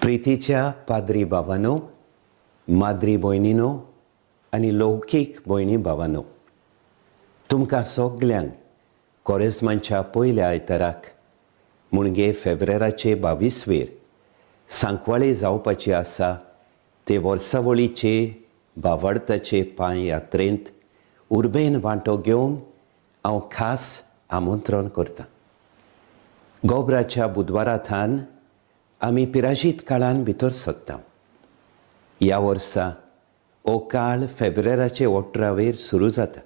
प्रितीच्या पाद्री भावांनो, माद्री भयणींनो आनी लौकीक भयणी भावांनो, तुमकां सगल्यांक कोरेस्मांच्या पयल्या आयताराक मुणगे फेब्रेराचे 22वेर सांकवाळे जावपाची आसा ते वर्सावळीचे भावार्थाचे पांय यात्रेंत उर्बेन वांटो घेवंक हांव खास आमंत्रण करतां. गोब्राच्या बुधवारांतल्यान आमी पिराजीत काळान भितर सरता. ह्या वर्सा हो काळ फेब्रेराचे 18वेर सुरू जाता.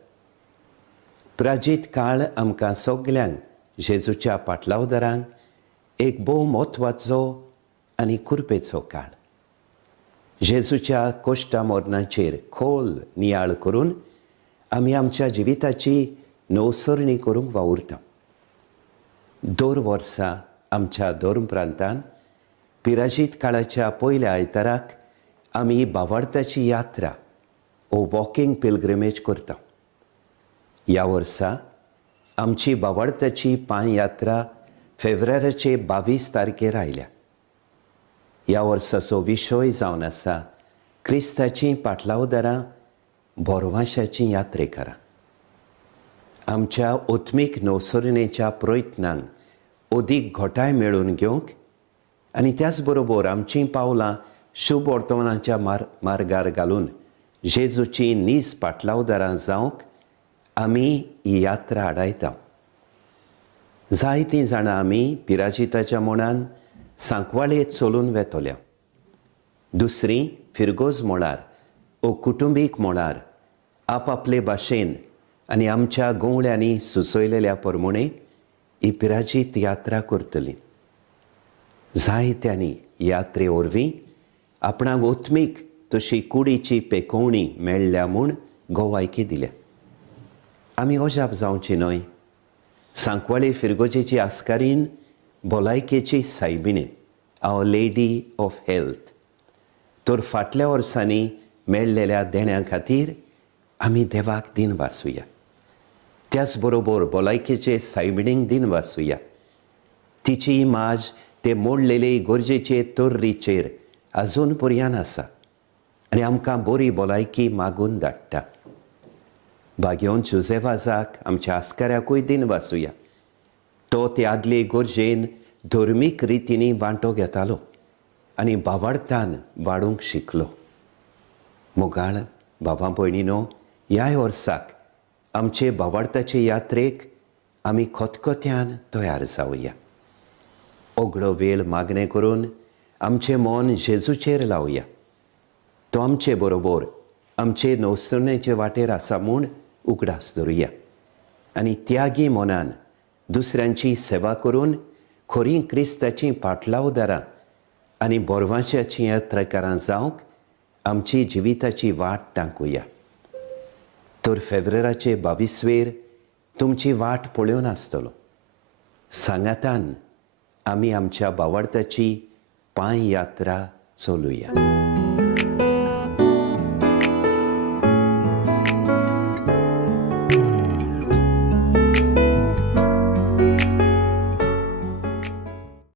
पिराजीत काळ आमकां सगल्यांक जेजूच्या पाटलावदारांक एक भोव म्हत्वाचो आनी कुरपेचो काळ. जेजूच्या कोश्टा मरणाचेर खोल नियाळ करून आमी आमच्या जिविताची नवसरणी करूंक वावुरता. दर वर्सा आमच्या धर्म प्रांतान पिराजीत काळाच्या पयल्या आयताराक आमी भावार्थाची यात्रा वो वॉकिंग पिलग्रिमेज करता. ह्या वर्सा आमची भावार्थाची पांय यात्रा फेब्रेराचे 22 तारखेर आयल्या. ह्या वर्साचो विशय जावन आसा क्रिस्ताची पाटलावदारां बोरवाशाची यात्रेकारां. आमच्या ओत्मीक नवसरणेच्या प्रयत्नांक अदीक घोटाय मेळून घेवंक आनी त्याच बरोबर आमचीं पावलां शुभ वर्तमानाच्या मार्गार घालून जेजूची नीज पाटलावदारां जावंक आमी ही यात्रा आडायता. जायतीं जाणां आमी पिराजिताच्या मळान सांकवाळे चलून वेतोल्या. दुसरीं फिरगोज मळार वो कुटुंबीक मळार आपआपले भाशेन आनी आमच्या गोवळ्यांनी सुचयलेल्या प्रमाणे ही पिराजीत यात्रा करतलीं. जायत्यांनी यात्रे वरवीं आपणाक ओत्मीक तशी कुडीची पेखोवणी मेळ्ळ्या म्हूण गोवायकी दिल्या. आमी अजाप जावची न्हय. सांकवाळे फिरगोजेची आस्कारीन भलायकेची सायबिणे आवर लेडी ऑफ हेल्थ. तर फाटल्या वर्सांनी मेळ्ळेल्या देण्या खातीर आमी देवाक दिन वासुया. त्याच बरोबर भलायकेचे सायबिणीक दिन वासुया. तिची माज ते मोडलेले गरजेचे तर्रीचेर आजून पर्यान आसा आनी आमकां बरी भलायकी मागून धाडटा. भाग्योन जुझेवाजाक आमच्या आस्काऱ्याकूय दिन वासुया. तो ते आदले गरजेन धर्मीक रितींनी वांटो घेतालो आनी भावार्थान वाडूंक शिकलो. मोगाळ भावां भयणींनो, ह्याय वर्साक आमचे भावार्थाचे यात्रेक आमी खतखत्यान तयार जावया. ओगडो वेळ मागणें करून आमचें मन जेजूचेर लावया. तो आमचे बरोबर आमचे नवसरणेचे वाटेर आसा म्हूण उगडास धरुया आनी त्यागी मनान दुसऱ्यांची सेवा करून खरीं क्रिस्ताची पाटलावदारां आनी बोरवाशाचीं यात्रेकारां जावंक आमची जिविताची वाट टांकुया. तर फेब्रेराचे 22वेर तुमची वाट पळोवन आसतलो. सांगातान आमी आमच्या भावार्थाची पांय यात्रा चलुया.